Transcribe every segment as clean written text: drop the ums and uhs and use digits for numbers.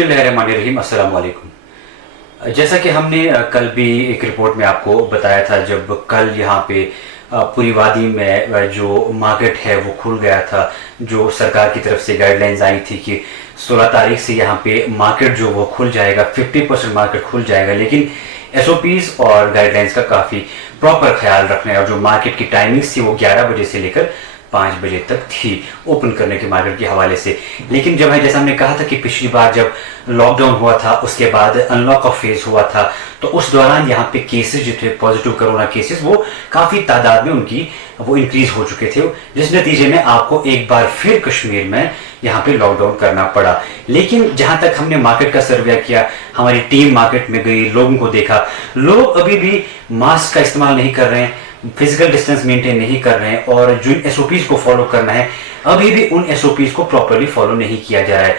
बिस्मिल्लाहिर्रहमानिर्रहीम, अस्सलाम वालेकुम। जैसा कि हमने कल भी एक रिपोर्ट में आपको बताया था, जब कल यहाँ पे पूरी वादी में जो मार्केट है वो खुल गया था, जो सरकार की तरफ से गाइडलाइंस आई थी कि 16 तारीख से यहाँ पे मार्केट जो वो खुल जाएगा, 50% मार्केट खुल जाएगा, लेकिन एसओपीज और गाइडलाइंस का काफ़ी प्रॉपर ख्याल रखना है। और जो मार्केट की टाइमिंग्स थी वो 11 बजे से लेकर 5 बजे तक थी ओपन करने के मार्केट के हवाले से। लेकिन जब है, जैसा हमने कहा था कि पिछली बार जब लॉकडाउन हुआ था उसके बाद अनलॉक का फेज हुआ था, तो उस दौरान यहाँ पे केसेस जो थे, पॉजिटिव कोरोना केसेस, वो काफ़ी तादाद में उनकी वो इंक्रीज हो चुके थे, जिस नतीजे में आपको एक बार फिर कश्मीर में यहाँ पे लॉकडाउन करना पड़ा। लेकिन जहां तक हमने मार्केट का सर्वे किया, हमारी टीम मार्केट में गई, लोगों को देखा, लोग अभी भी मास्क का इस्तेमाल नहीं कर रहे हैं, फिजिकल डिस्टेंस मेंटेन नहीं कर रहे हैं, और जिन एसओपीज को फॉलो करना है अभी भी उन एसओपीज को प्रॉपरली फॉलो नहीं किया जा रहा है,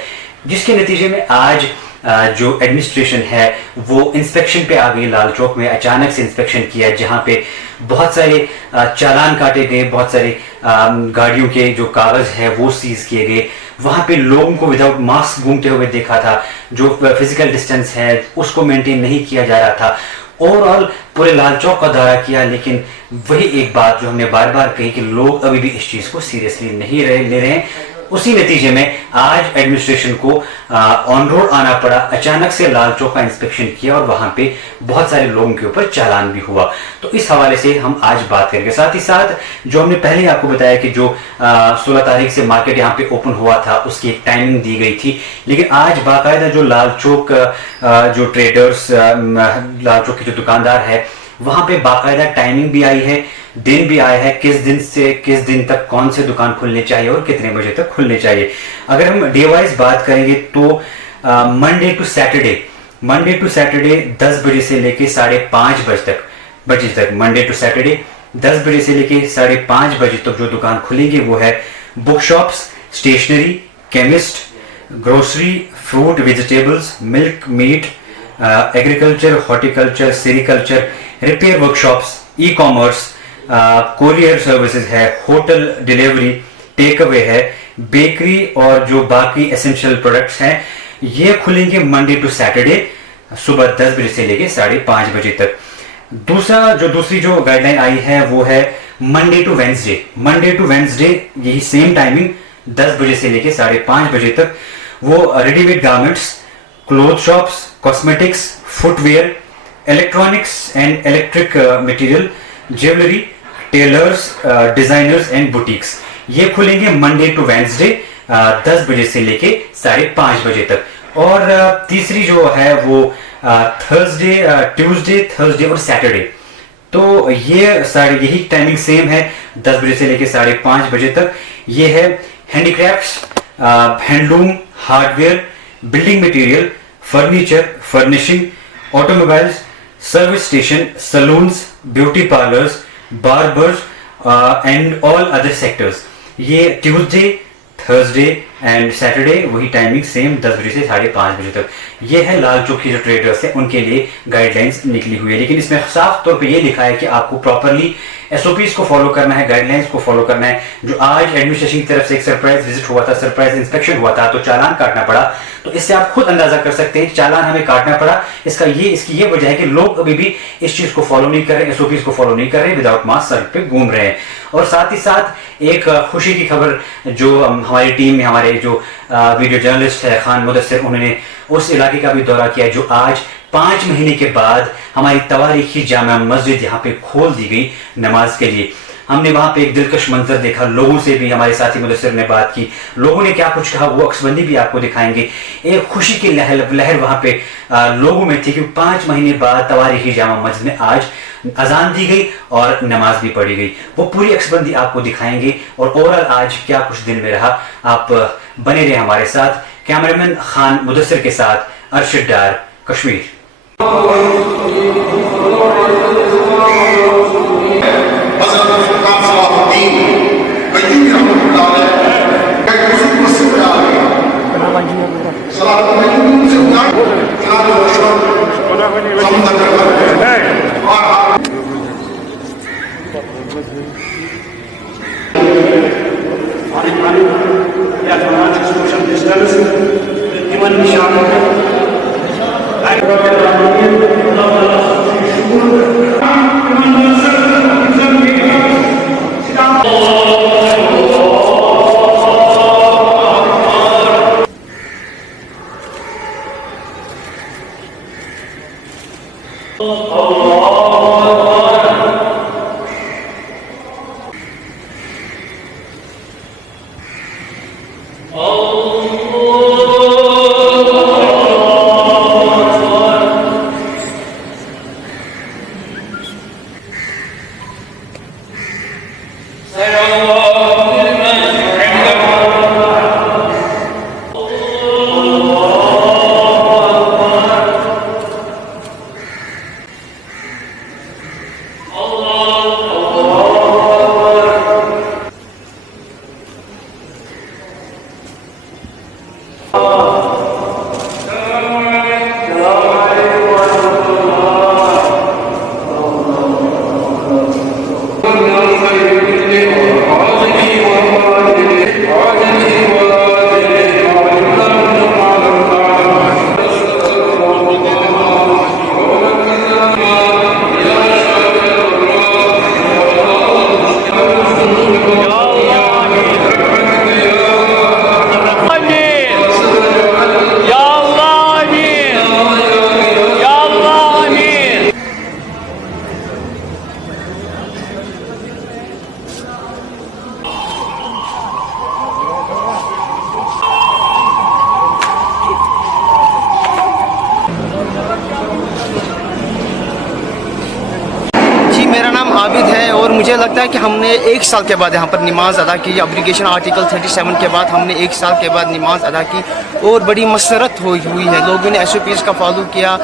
जिसके नतीजे में आज जो एडमिनिस्ट्रेशन है वो इंस्पेक्शन पे आ गई। लाल चौक में अचानक से इंस्पेक्शन किया, जहां पे बहुत सारे चालान काटे गए, बहुत सारे गाड़ियों के जो कागज है वो सीज किए गए। वहां पे लोगों को विदाउट मास्क घूमते हुए देखा था, जो फिजिकल डिस्टेंस है उसको मेंटेन नहीं किया जा रहा था। ओवरऑल पूरे लाल चौक का दौरा किया, लेकिन वही एक बात जो हमने बार बार कही कि लोग अभी भी इस चीज को सीरियसली नहीं ले रहे हैं। उसी नतीजे में आज एडमिनिस्ट्रेशन को ऑन रोड आना पड़ा, अचानक से लाल चौक का इंस्पेक्शन किया और वहां पे बहुत सारे लोगों के ऊपर चालान भी हुआ। तो इस हवाले से हम आज बात करेंगे। साथ ही साथ जो हमने पहले आपको बताया कि जो 16 तारीख से मार्केट यहाँ पे ओपन हुआ था उसकी एक टाइमिंग दी गई थी, लेकिन आज बाकायदा जो लाल चौक जो ट्रेडर्स, लाल चौक के जो दुकानदार है, वहां पे बाकायदा टाइमिंग भी आई है, दिन भी आया है, किस दिन से किस दिन तक कौन से दुकान खुलने चाहिए और कितने बजे तक खुलने चाहिए। अगर हम डे वाइज बात करेंगे तो मंडे टू सैटरडे 10 बजे से लेके 5:30 बजे तक मंडे टू सैटरडे 10 बजे से लेके 5:30 बजे तक जो दुकान खुलेंगे वो है book shops, stationery, chemist, grocery, fruit, vegetables, milk, meat, agriculture, horticulture, sericulture, repair workshops, e commerce, courier services है, होटल डिलीवरी, टेक अवे है, बेकरी और जो बाकी एसेंशियल प्रोडक्ट्स हैं ये खुलेंगे मंडे टू सैटरडे सुबह 10 बजे से लेके 5:30 बजे तक। दूसरी जो गाइडलाइन आई है वो है मंडे टू वेंसडे यही सेम टाइमिंग 10 बजे से लेके 5:30 बजे तक। वो readymade garments, cloth shops, cosmetics, footwear, electronics and electric material, jewellery, tailors, designers and boutiques, ये खुलेंगे मंडे टू वेंसडे 10 बजे से लेके 5:30 बजे तक। और तीसरी जो है वो ट्यूसडे और सैटरडे, तो ये सारे यही टाइमिंग सेम है 10 बजे से लेके 5:30 बजे तक। ये है handicrafts, handloom, hardware, building material, furniture, furnishing, automobiles, service station, salons, beauty parlours, barbers and all other sectors. ये ट्यूसडे, थर्सडे एंड सैटरडे वही टाइमिंग सेम 10 बजे से 5:30 बजे तक। ये है लाल चौक की जो ट्रेडर्स है उनके लिए गाइडलाइंस निकली हुई है, लेकिन इसमें साफ तौर पे ये लिखा है कि आपको प्रॉपरली एसओपीज को फॉलो करना है, गाइडलाइंस को फॉलो करना है। जो आज एडमिनिस्ट्रेशन की तरफ से एक सरप्राइज विजिट हुआ था, सरप्राइज इंस्पेक्शन हुआ था, तो चालान काटना पड़ा, तो इससे आप खुद अंदाजा कर सकते हैं चालान हमें काटना पड़ा। इसकी ये वजह है कि लोग अभी भी इस चीज को फॉलो नहीं कर रहे, एसओपीज को फॉलो नहीं कर रहे, विदाउट मास्क सड़क पे घूम रहे हैं। और साथ ही साथ एक खुशी की खबर जो हमारी टीम में हमारे जो वीडियो जर्नलिस्ट है खान मुदस्सिर, उन्होंने उस इलाके का भी दौरा किया जो आज 5 महीने के बाद हमारी तवारीखी जामा मस्जिद यहाँ पे खोल दी गई नमाज के लिए। हमने वहां पे एक दिलकश मंजर देखा, लोगों से भी हमारे साथी मुदस्सिर ने बात की, लोगों ने क्या कुछ कहा वो अक्सबंदी भी आपको दिखाएंगे। एक खुशी की लहर वहां पे लोगों में थी कि 5 महीने बाद तवारीखी जामा मस्जिद में आज अजान दी गई और नमाज भी पढ़ी गई। वो पूरी अक्सबंदी आपको दिखाएंगे और ओवरऑल आज क्या कुछ दिन में रहा। आप बने रहे हमारे साथ। कैमरामैन खान मुदस्सिर के साथ अरशद डार, कश्मीर। social distance, आबिद है और मुझे लगता है कि हमने एक साल के बाद यहाँ पर नमाज अदा की। एब्रीगेशन आर्टिकल 37 के बाद हमने एक साल के बाद नमाज अदा की और बड़ी मसरत हुई है। लोगों ने SOPs का फॉलो किया,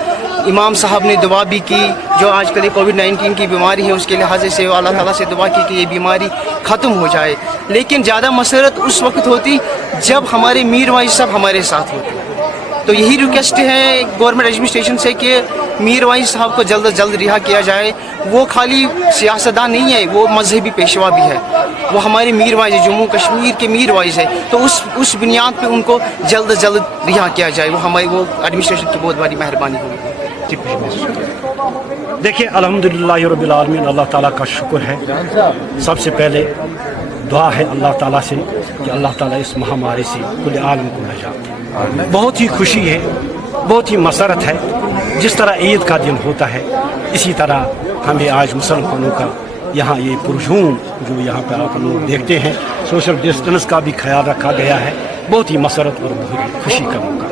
इमाम साहब ने दुआ भी की। जो आजकल ये कोविड-19 की बीमारी है उसके लिहाज से अल्लाह ताला से दुआ की कि ये बीमारी ख़त्म हो जाए। लेकिन ज़्यादा मसरत उस वक्त होती जब हमारे मीर वाइज साहब हमारे साथ होते। तो यही रिक्वेस्ट है गवर्नमेंट एडमिनिस्ट्रेशन से कि मीर वाइज साहब को जल्द से जल्द रिहा किया जाए। वो खाली सियासतदान नहीं है, वो मजहबी पेशवा भी है। वो हमारे मीर वाइज है, जम्मू कश्मीर के मीर वाइज है। तो उस बुनियाद पे उनको जल्द से जल्द रिहा किया जाए। वो हमारी वो एडमिनिस्ट्रेशन की बहुत बड़ी मेहरबानी होगी। देखिए, अल्हम्दुलिल्लाह रब्बिल आलमीन, अल्लाह ताला का शुक्र है। सबसे पहले दुआ है अल्लाह ताला से कि अल्लाह ताला इस महामारी से कुल आलम को नजात दे। बहुत ही खुशी है, बहुत ही मसरत है। जिस तरह ईद का दिन होता है इसी तरह हमें आज मुसलमानों का यहाँ ये पुरजूम जो यहाँ पे आप लोग देखते हैं, सोशल डिस्टेंस का भी ख्याल रखा गया है। बहुत ही मसरत और बहुत ही खुशी का मौका।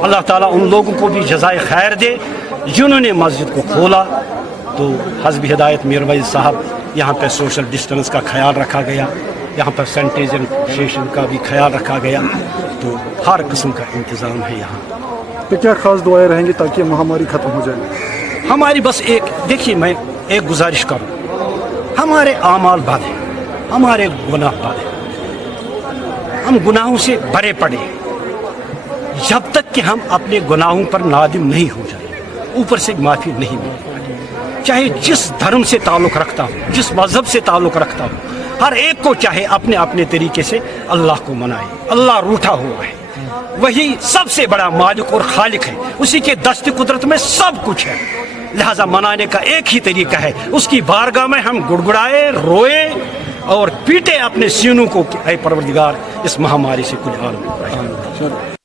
अल्लाह ताला उन लोगों को भी जज़ाए खैर दे जिन्होंने मस्जिद को खोला। तो हज़ब हिदायत मीर वाइज साहब, यहाँ पर सोशल डिस्टेंस का ख्याल रखा गया, यहाँ पर सैनिटाइजेशन का भी ख्याल रखा गया। तो हर किस्म का इंतज़ाम है यहाँ। तो क्या खास दुआएं रहेंगी ताकि महामारी खत्म हो जाए? हमारी बस एक, देखिए मैं एक गुजारिश करूँ, हमारे आमाल बाधे, हमारे गुनाह बाधे, हम गुनाहों से भरे पड़े। जब तक कि हम अपने गुनाहों पर नादिम नहीं हो जाए, ऊपर से माफ़ी नहीं मिलेगी। चाहे जिस धर्म से ताल्लुक़ रखता हो, जिस मज़हब से ताल्लुक़ रखता हो, हर एक को चाहे अपने अपने तरीके से अल्लाह को मनाए। अल्लाह रूठा हुआ है, वही सबसे बड़ा मालिक और खालिक है, उसी के दस्त कुदरत में सब कुछ है। लिहाजा मनाने का एक ही तरीका है, उसकी बारगाह में हम गुड़गुड़ाए, रोए और पीटे अपने सीनों को, ऐ परवरदिगार इस महामारी से कुछ आलम।